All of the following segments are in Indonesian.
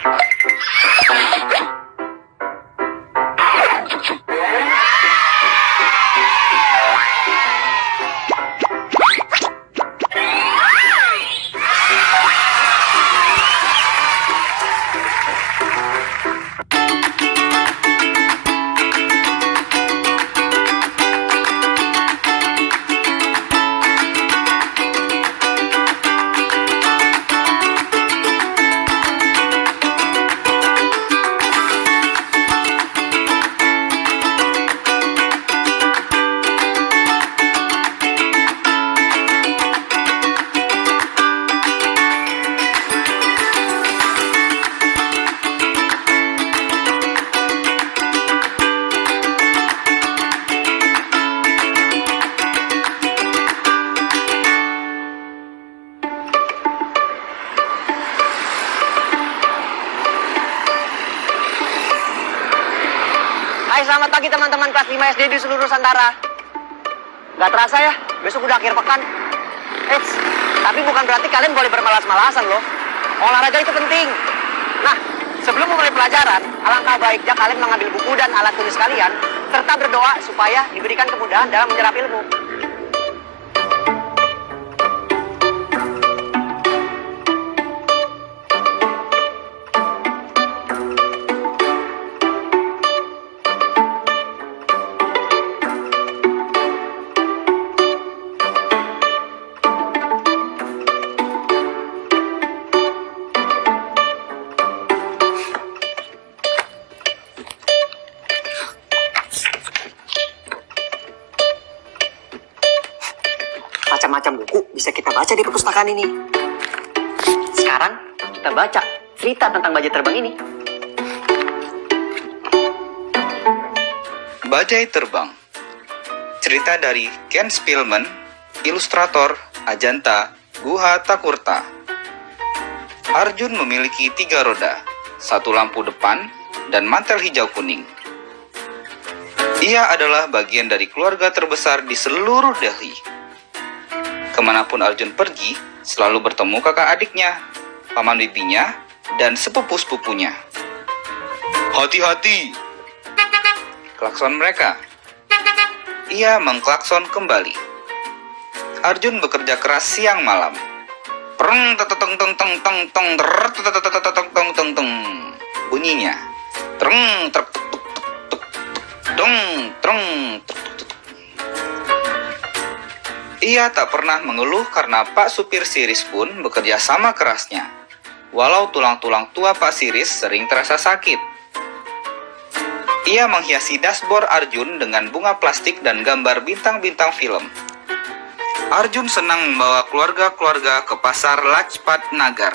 Hai, selamat pagi teman-teman kelas 5 SD di seluruh Nusantara. Gak terasa ya, besok udah akhir pekan. Eits, tapi bukan berarti kalian boleh bermalas-malasan loh. Olahraga itu penting. Nah, sebelum memulai pelajaran, alangkah baiknya kalian mengambil buku dan alat tulis kalian, serta berdoa supaya diberikan kemudahan dalam menyerap ilmu. Macam-macam buku bisa kita baca di perpustakaan ini. Sekarang kita baca cerita tentang bajai terbang ini. Bajai Terbang. Cerita dari Ken Spillman, ilustrator Ajanta Guha Thakurta. Arjun memiliki 3 roda, 1 lampu depan, dan mantel hijau kuning. Ia adalah bagian dari keluarga terbesar di seluruh Delhi. Kemanapun Arjun pergi, selalu bertemu kakak adiknya, paman bibinya, dan sepupu-sepupunya. Hati-hati! Klakson mereka. Ia mengklakson kembali. Arjun bekerja keras siang malam. Preng teteng teng teng teng teng teteng teng teng teng. Bunyinya. Treng trek tuk tuk tuk tuk dong treng. Ia tak pernah mengeluh karena Pak Supir Siris pun bekerja sama kerasnya. Walau tulang-tulang tua Pak Siris sering terasa sakit. Ia menghiasi dashboard Arjun dengan bunga plastik dan gambar bintang-bintang film. Arjun senang membawa keluarga-keluarga ke pasar Lajpat Nagar.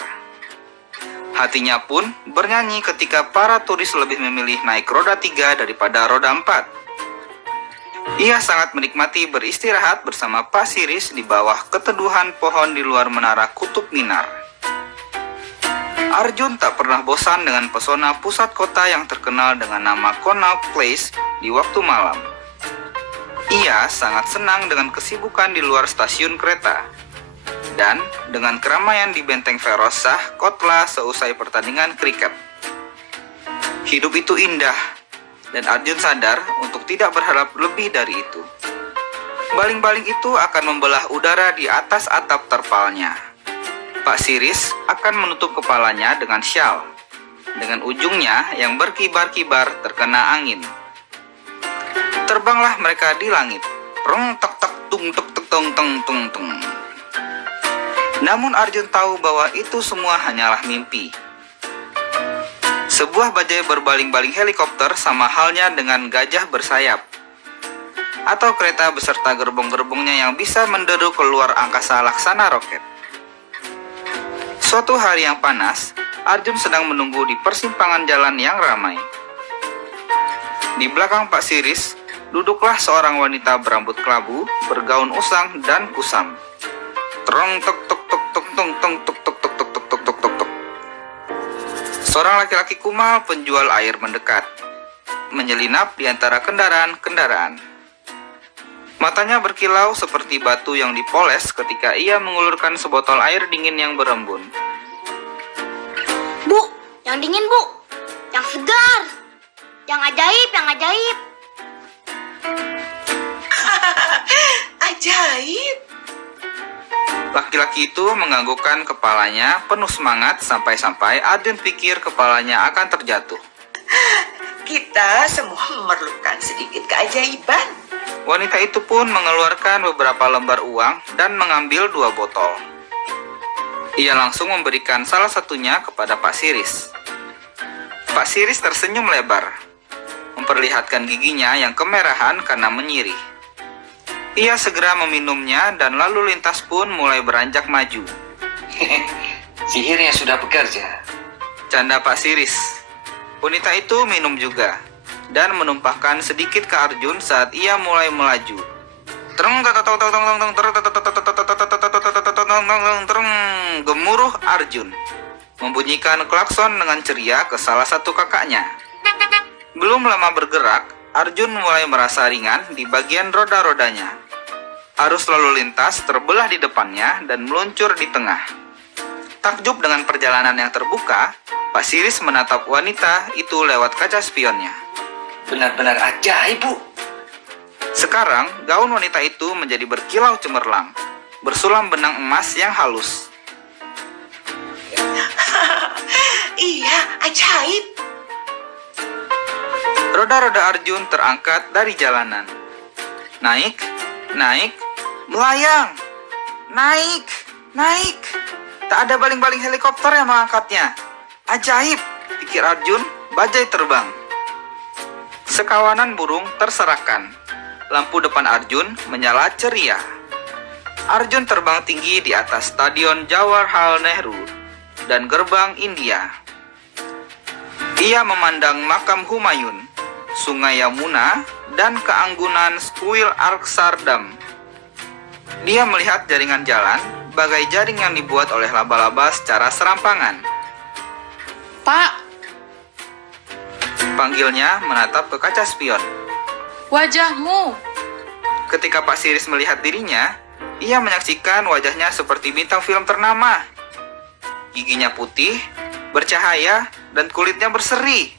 Hatinya pun bernyanyi ketika para turis lebih memilih naik roda 3 daripada roda 4. Ia sangat menikmati beristirahat bersama Pak Siris di bawah keteduhan pohon di luar menara Kutub Minar. Arjun tak pernah bosan dengan pesona pusat kota yang terkenal dengan nama Connaught Place di waktu malam. Ia sangat senang dengan kesibukan di luar stasiun kereta dan dengan keramaian di benteng Ferozshah Kotla seusai pertandingan kriket. Hidup itu indah, dan Arjun sadar untuk tidak berharap lebih dari itu. Baling-baling itu akan membelah udara di atas atap terpalnya. Pak Siris akan menutup kepalanya dengan syal, dengan ujungnya yang berkibar-kibar terkena angin. Terbanglah mereka di langit. Rong tek tek tung tek tek tung tung tung tung. Namun Arjun tahu bahwa itu semua hanyalah mimpi. Sebuah bajai berbaling-baling helikopter sama halnya dengan gajah bersayap, atau kereta beserta gerbong-gerbongnya yang bisa menderu keluar angkasa laksana roket. Suatu hari yang panas, Arjun sedang menunggu di persimpangan jalan yang ramai. Di belakang Pak Siris, duduklah seorang wanita berambut kelabu, bergaun usang dan kusam. Trong tok tok tok tok tok tok tok tok tok tok tok tok tok tok tok. Seorang laki-laki kumal penjual air mendekat, menyelinap di antara kendaraan-kendaraan. Matanya berkilau seperti batu yang dipoles ketika ia mengulurkan sebotol air dingin yang berembun. Bu, Yang dingin, Bu. Yang segar. Yang ajaib, yang ajaib. Ajaib. Laki-laki itu menganggukkan kepalanya penuh semangat sampai-sampai Arjun pikir kepalanya akan terjatuh. Kita semua memerlukan sedikit keajaiban. Wanita itu pun mengeluarkan beberapa lembar uang dan mengambil 2 botol. Ia langsung memberikan salah satunya kepada Pak Siris. Pak Siris tersenyum lebar, memperlihatkan giginya yang kemerahan karena menyirih. Ia segera meminumnya dan lalu lintas pun mulai beranjak maju. Sihirnya sudah bekerja. Canda Pak Siris. Wanita itu minum juga dan menumpahkan sedikit ke Arjun saat ia mulai melaju. Gemuruh Arjun membunyikan klakson dengan ceria ke salah satu kakaknya. Belum lama bergerak, Arjun mulai merasa ringan di bagian roda-rodanya. Arus lalu lintas terbelah di depannya dan meluncur di tengah. Takjub dengan perjalanan yang terbuka, Pak Siris menatap wanita itu lewat kaca spionnya. Benar-benar ajaib, Bu. Sekarang, gaun wanita itu menjadi berkilau cemerlang, bersulam benang emas yang halus. Iya, ajaib. Roda-roda Arjun terangkat dari jalanan. Naik, naik, melayang. Naik, naik. Tak ada baling-baling helikopter yang mengangkatnya. Ajaib, pikir Arjun, bajai terbang. Sekawanan burung terserakkan. Lampu depan Arjun menyala ceria. Arjun terbang tinggi di atas Stadion Jawaharlal Nehru dan gerbang India. Ia memandang makam Humayun, Sungai Yamuna, dan keanggunan Squirrel Arksardam. Dia melihat jaringan jalan bagai jaring yang dibuat oleh laba-laba secara serampangan. Pak, Panggilnya menatap ke kaca spion. wajahmu. Ketika Pak Siris melihat dirinya, ia menyaksikan wajahnya seperti bintang film ternama. Giginya putih, bercahaya, dan kulitnya berseri.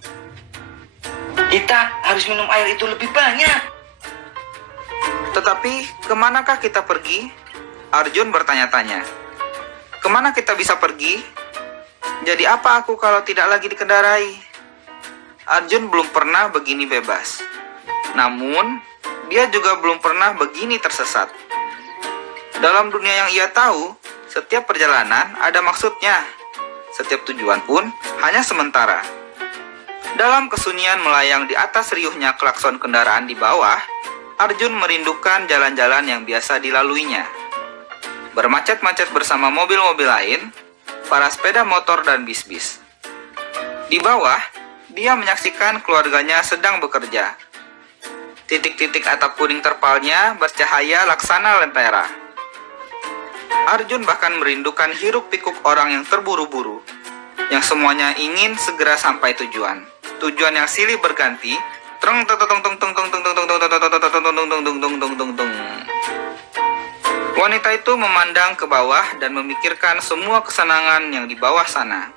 Kita harus minum air itu lebih banyak. Tetapi, kemanakah kita pergi? Arjun bertanya-tanya. Kemana kita bisa pergi? Jadi apa aku kalau tidak lagi dikendarai? Arjun belum pernah begini bebas. Namun, dia juga belum pernah begini tersesat. Dalam dunia yang ia tahu, setiap perjalanan ada maksudnya. Setiap tujuan pun hanya sementara. Dalam kesunyian melayang di atas riuhnya klakson kendaraan di bawah, Arjun merindukan jalan-jalan yang biasa dilaluinya. Bermacet-macet bersama mobil-mobil lain, para sepeda motor dan bis-bis. Di bawah, dia menyaksikan keluarganya sedang bekerja. Titik-titik atap kuning terpalnya bercahaya laksana lentera. Arjun bahkan merindukan hiruk-pikuk orang yang terburu-buru, yang semuanya ingin segera sampai tujuan. Tujuan yang silih berganti. Wanita itu memandang ke bawah dan memikirkan semua kesenangan yang di bawah sana.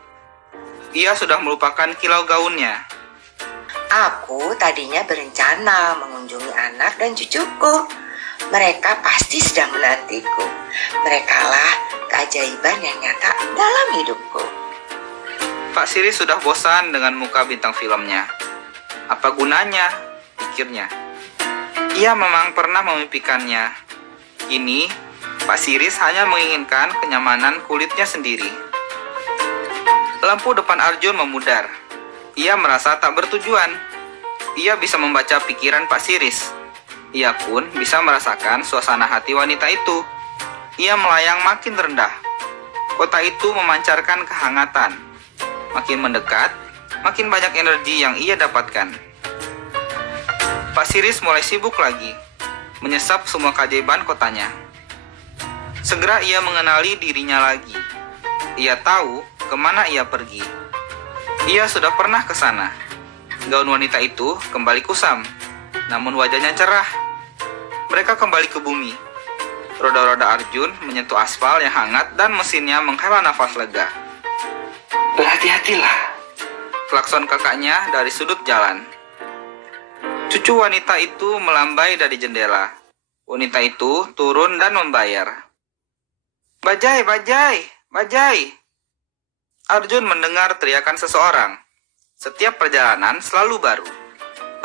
Ia sudah melupakan kilau gaunnya. Aku tadinya berencana mengunjungi anak dan cucuku. Mereka pasti sedang menantiku. Merekalah keajaiban yang nyata dalam hidupku. Pak Siri sudah bosan dengan muka bintang filmnya. Apa gunanya? Pikirnya. Ia memang pernah memimpikannya. Kini, Pak Siris hanya menginginkan kenyamanan kulitnya sendiri. Lampu depan Arjun memudar. Ia merasa tak bertujuan. Ia bisa membaca pikiran Pak Siris. Ia pun bisa merasakan suasana hati wanita itu. Ia melayang makin rendah. Kota itu memancarkan kehangatan. Makin mendekat, makin banyak energi yang ia dapatkan. Pak Siris mulai sibuk lagi, menyesap semua keajaiban kotanya. Segera ia mengenali dirinya lagi. Ia tahu kemana ia pergi. Ia sudah pernah ke sana. Gaun wanita itu kembali kusam, namun wajahnya cerah. Mereka kembali ke bumi. Roda-roda Arjun menyentuh aspal yang hangat dan mesinnya menghela nafas lega. Berhati-hatilah. klakson kakaknya dari sudut jalan. Cucu wanita itu melambai dari jendela. Wanita itu turun dan membayar. "Bajai, bajai, bajai!" Arjun mendengar teriakan seseorang. Setiap perjalanan selalu baru.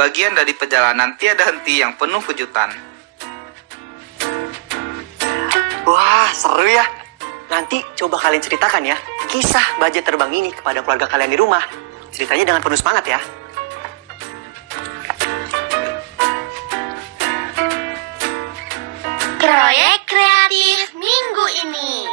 Bagian dari perjalanan tiada henti yang penuh kejutan. Wah, seru ya. Nanti coba kalian ceritakan ya kisah bajai terbang ini kepada keluarga kalian di rumah. Ceritanya dengan penuh semangat ya. Proyek kreatif minggu ini.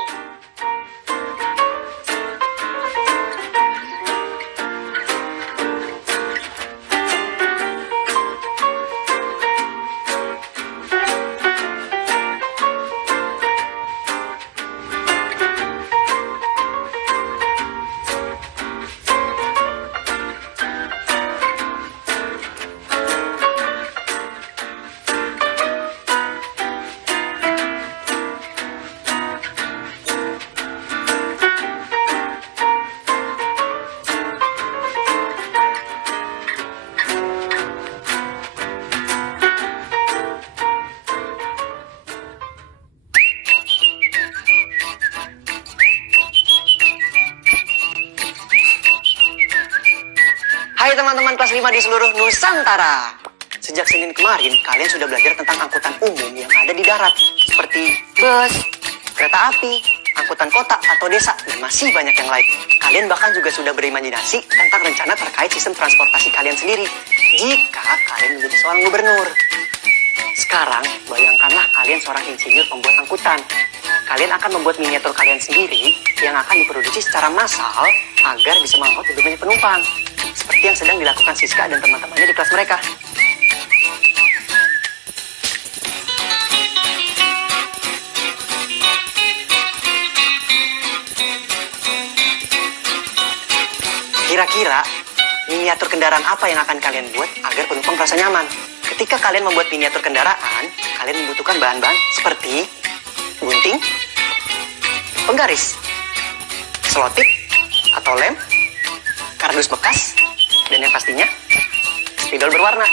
Hai teman-teman kelas 5 di seluruh Nusantara. Sejak Senin kemarin, kalian sudah belajar tentang angkutan umum yang ada di darat. Seperti bus, kereta api, angkutan kota atau desa, dan masih banyak yang lain. Kalian bahkan juga sudah berimajinasi tentang rencana terkait sistem transportasi kalian sendiri. Jika kalian menjadi seorang gubernur. Sekarang, bayangkanlah kalian seorang insinyur pembuat angkutan. Kalian akan membuat miniatur kalian sendiri yang akan diproduksi secara massal agar bisa mengangkut lebih banyak penumpang. Seperti yang sedang dilakukan Siska dan teman-temannya di kelas mereka. Kira-kira miniatur kendaraan apa yang akan kalian buat agar penumpang merasa nyaman? Ketika kalian membuat miniatur kendaraan, kalian membutuhkan bahan-bahan seperti gunting, penggaris, selotip atau lem, kardus bekas, dan yang pastinya spidol berwarna.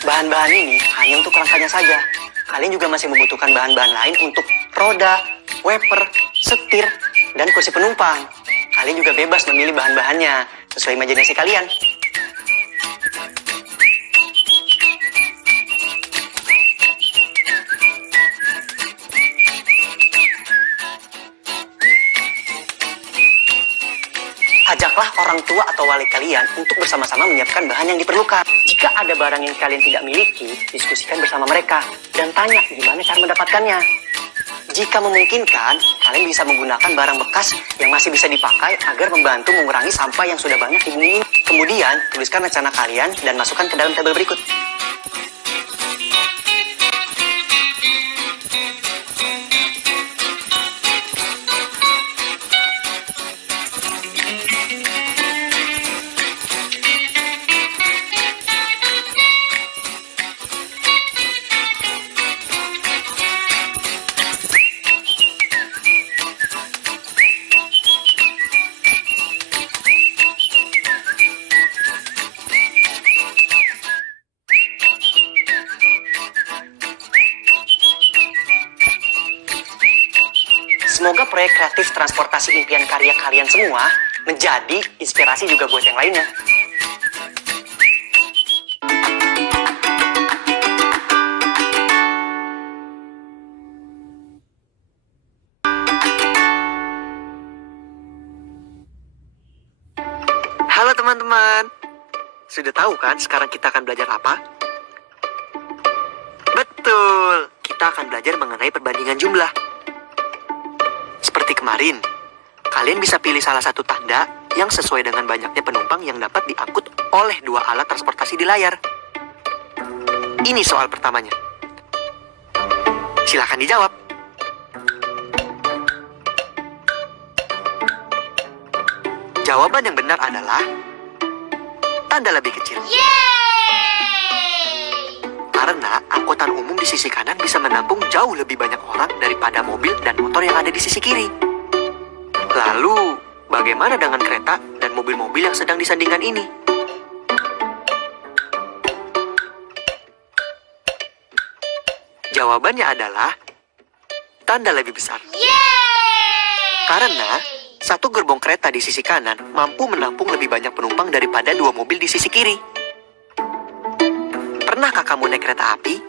Bahan-bahan ini hanya untuk rangkanya saja. Kalian juga masih membutuhkan bahan-bahan lain untuk roda, wiper, setir, dan kursi penumpang. Kalian juga bebas memilih bahan-bahannya sesuai imajinasi kalian. Ajaklah orang tua atau wali kalian untuk bersama-sama menyiapkan bahan yang diperlukan. Jika ada barang yang kalian tidak miliki, diskusikan bersama mereka dan tanya gimana cara mendapatkannya. Jika memungkinkan, kalian bisa menggunakan barang bekas yang masih bisa dipakai agar membantu mengurangi sampah yang sudah banyak di bumi ini. Kemudian, tuliskan rencana kalian dan masukkan ke dalam tabel berikut. Semoga proyek kreatif transportasi impian karya kalian semua menjadi inspirasi juga buat yang lainnya. Halo teman-teman, sudah tahu kan sekarang kita akan belajar apa? Betul, kita akan belajar mengenai perbandingan jumlah. Seperti kemarin, kalian bisa pilih salah satu tanda yang sesuai dengan banyaknya penumpang yang dapat diangkut oleh dua alat transportasi di layar. Ini soal pertamanya. Silakan dijawab. Jawaban yang benar adalah tanda lebih kecil. Karena angkutan umum di sisi kanan bisa menampung jauh lebih banyak orang daripada mobil dan motor yang ada di sisi kiri. Lalu, bagaimana dengan kereta dan dan mobil-mobil yang sedang disandingkan ini? Jawabannya adalah tanda lebih besar. Karena satu gerbong kereta di sisi kanan mampu menampung lebih banyak penumpang daripada dua mobil di sisi kiri. Pernahkah kamu naik kereta api?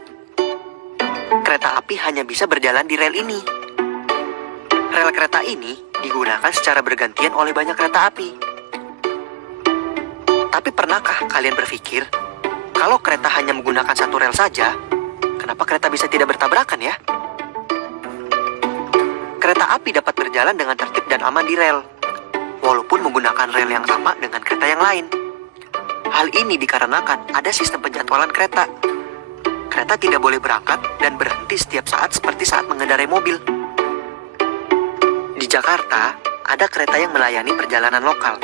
Kereta api hanya bisa berjalan di rel ini. Rel kereta ini digunakan secara bergantian oleh banyak kereta api. Tapi pernahkah kalian berpikir, kalau kereta hanya menggunakan satu rel saja, kenapa kereta bisa tidak bertabrakan ya? Kereta api dapat berjalan dengan tertib dan aman di rel, walaupun menggunakan rel yang sama dengan kereta yang lain. Hal ini dikarenakan ada sistem penjadwalan kereta. Kereta tidak boleh berangkat dan berhenti setiap saat seperti saat mengendarai mobil. Di Jakarta, ada kereta yang melayani perjalanan lokal.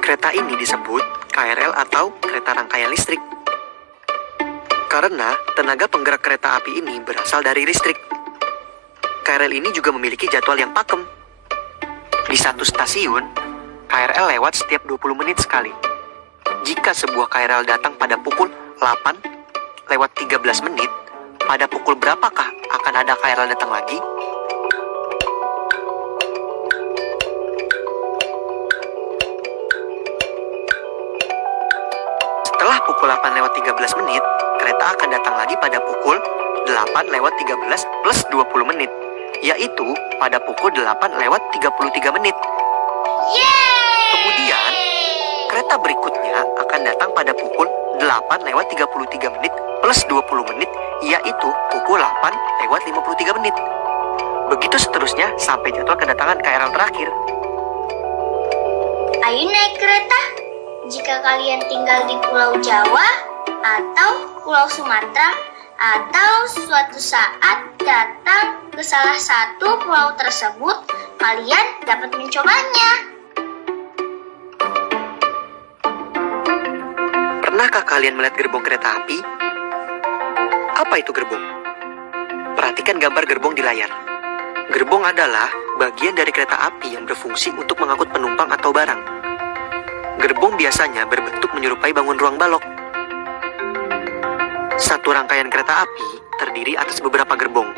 Kereta ini disebut KRL atau kereta rangkaian listrik. Karena tenaga penggerak kereta api ini berasal dari listrik. KRL ini juga memiliki jadwal yang pakem. Di satu stasiun, KRL lewat setiap 20 menit sekali. Jika sebuah KRL datang pada pukul 8:13 menit, pada pukul berapakah akan ada KRL datang lagi? Setelah pukul 8:13 menit, kereta akan datang lagi pada pukul 8:13 plus 20 menit, yaitu pada pukul 8:33 menit. Kemudian, kereta berikutnya akan datang pada pukul 8:33 menit plus 20 menit, yaitu pukul 8:53 menit. Begitu seterusnya sampai jadwal kedatangan KRL terakhir. Ayo naik kereta. Jika kalian tinggal di Pulau Jawa atau Pulau Sumatera atau suatu saat datang ke salah satu pulau tersebut, kalian dapat mencobanya. Pernahkah kalian melihat gerbong kereta api? Apa itu gerbong? Perhatikan gambar gerbong di layar. Gerbong adalah bagian dari kereta api yang berfungsi untuk mengangkut penumpang atau barang. Gerbong biasanya berbentuk menyerupai bangun ruang balok. Satu rangkaian kereta api terdiri atas beberapa gerbong.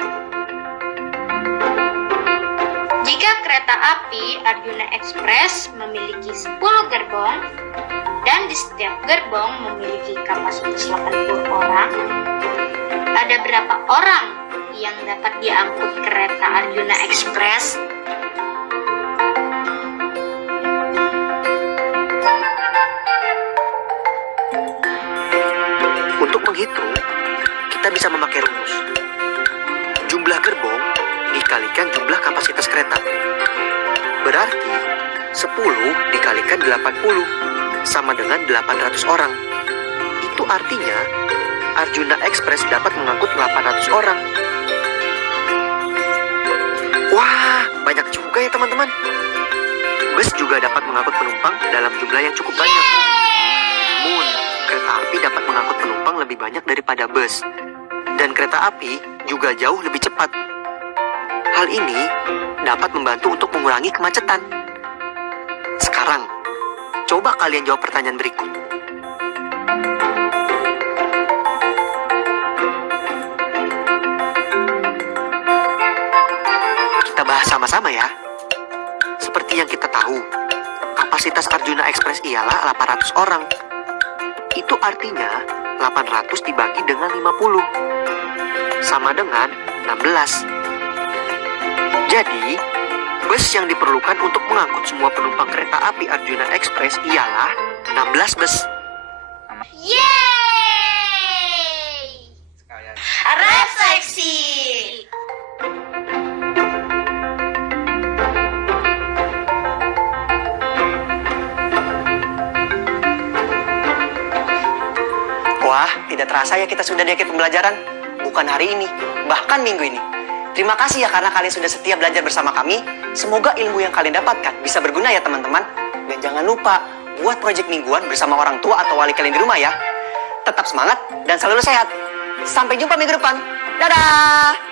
Jika kereta api Arjuna Express memiliki 10 gerbong dan di setiap gerbong memiliki kapasitas 80 orang, ada berapa orang yang dapat diangkut kereta Arjuna Express? Untuk menghitung, kita bisa memakai rumus. Jumlah gerbong dikalikan jumlah kapasitas kereta. Berarti 10 dikalikan 80 sama dengan 800 orang. Itu artinya Arjuna Express dapat mengangkut 800 orang. Wah, banyak juga ya teman-teman. Bus juga dapat mengangkut penumpang dalam jumlah yang cukup banyak. Namun, kereta api dapat mengangkut penumpang lebih banyak daripada bus. Dan kereta api juga jauh lebih cepat. Hal ini dapat membantu untuk mengurangi kemacetan. Sekarang, coba kalian jawab pertanyaan berikut. Kita bahas sama-sama ya. Seperti yang kita tahu, kapasitas Arjuna Express ialah 800 orang. Itu artinya 800 dibagi dengan 50 sama dengan 16. Jadi, bus yang diperlukan untuk mengangkut semua penumpang kereta api Arjuna Express ialah 16 bus. Yeay! Refleksi. Wah, tidak terasa ya kita sudah di akhir pembelajaran. Bukan hari ini, bahkan minggu ini. Terima kasih ya karena kalian sudah setia belajar bersama kami. Semoga ilmu yang kalian dapatkan bisa berguna ya teman-teman. Dan jangan lupa buat proyek mingguan bersama orang tua atau wali kalian di rumah ya. Tetap semangat dan selalu sehat. Sampai jumpa minggu depan. Dadah!